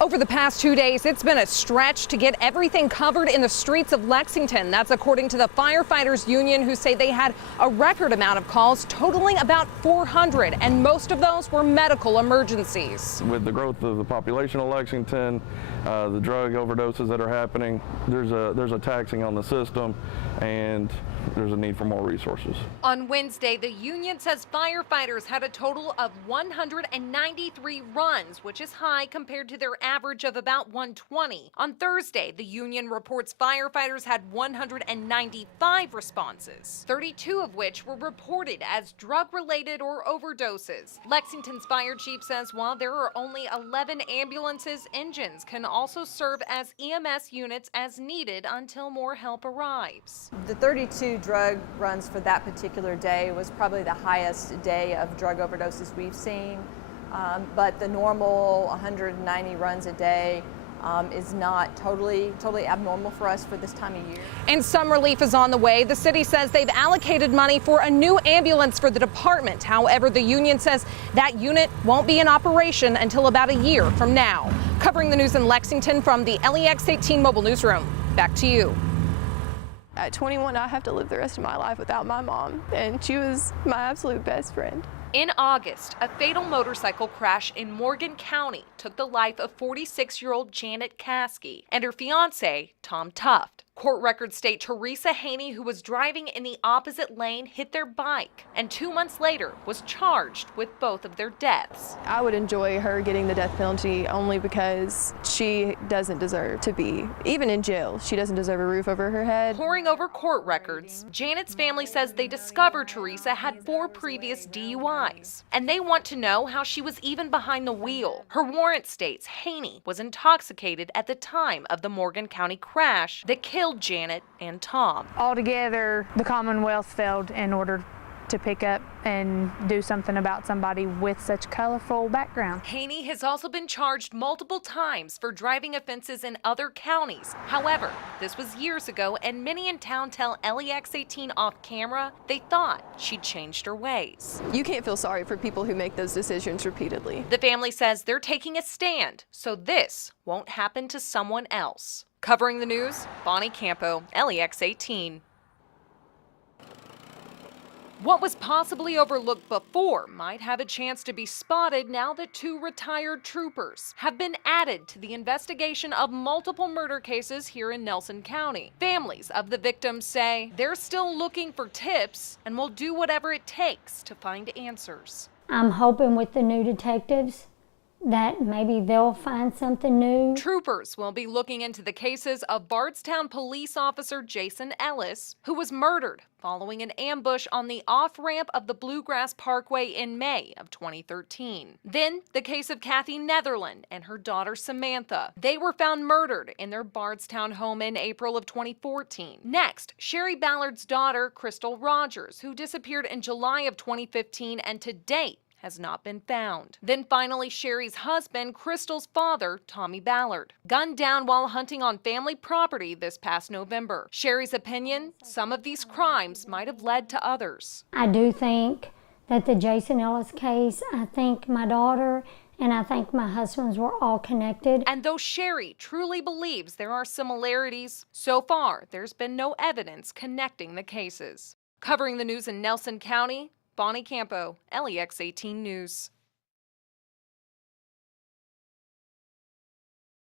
Over the past 2 days, it's been a stretch to get everything covered in the streets of Lexington. That's according to the firefighters union, who say they had a record amount of calls totaling about 400, and most of those were medical emergencies. With the growth of the population of Lexington, the drug overdoses that are happening, there's a taxing on the system, and there's a need for more resources. On Wednesday, the union says firefighters had a total of 193 runs, which is high compared to their average of about 120. On Thursday, the union reports firefighters had 195 responses, 32 of which were reported as drug-related or overdoses. Lexington's fire chief says while there are only 11 ambulances, engines can also serve as EMS units as needed until more help arrives. The 32 drug runs for that particular day was probably the highest day of drug overdoses we've seen, but the normal 190 runs a day is not totally abnormal for us for this time of year. And some relief is on the way. The city says they've allocated money for a new ambulance for the department. However, the union says that unit won't be in operation until about a year from now. Covering the news in Lexington from the LEX 18 Mobile Newsroom. Back to you. At 21, I have to live the rest of my life without my mom, and she was my absolute best friend. In August, a fatal motorcycle crash in Morgan County took the life of 46-year-old Janet Caskey and her fiancé, Tom Tuft. Court records state Teresa Haney, who was driving in the opposite lane, hit their bike and 2 months later was charged with both of their deaths. I would enjoy her getting the death penalty only because she doesn't deserve to be, even in jail, she doesn't deserve a roof over her head. Poring over court records, Janet's family says they discovered Teresa had 4 previous DUIs, and they want to know how she was even behind the wheel. Her warrant states Haney was intoxicated at the time of the Morgan County crash that killed Janet and Tom. Altogether, the Commonwealth failed in order to pick up and do something about somebody with such colorful background. Haney has also been charged multiple times for driving offenses in other counties. However, this was years ago, and many in town tell LEX 18 off camera they thought she'd changed her ways. You can't feel sorry for people who make those decisions repeatedly. The family says they're taking a stand so this won't happen to someone else. Covering the news, Bonnie Campo, LEX 18. What was possibly overlooked before might have a chance to be spotted now that 2 retired troopers have been added to the investigation of multiple murder cases here in Nelson County. Families of the victims say they're still looking for tips and will do whatever it takes to find answers. I'm hoping with the new detectives that maybe they'll find something new. Troopers will be looking into the cases of Bardstown police officer Jason Ellis, who was murdered following an ambush on the off-ramp of the Bluegrass Parkway in May of 2013. Then the case of Kathy Netherland and her daughter Samantha. They were found murdered in their Bardstown home in April of 2014. Next, Sherry Ballard's daughter, Crystal Rogers, who disappeared in July of 2015 and to date has not been found. Then finally, Sherry's husband, Crystal's father, Tommy Ballard, gunned down while hunting on family property this past November. Sherry's opinion, some of these crimes might have led to others. I do think that the Jason Ellis case, I think my daughter and I think my husband's were all connected. And though Sherry truly believes there are similarities, so far there's been no evidence connecting the cases. Covering the news in Nelson County, Bonnie Campo, LEX 18 News.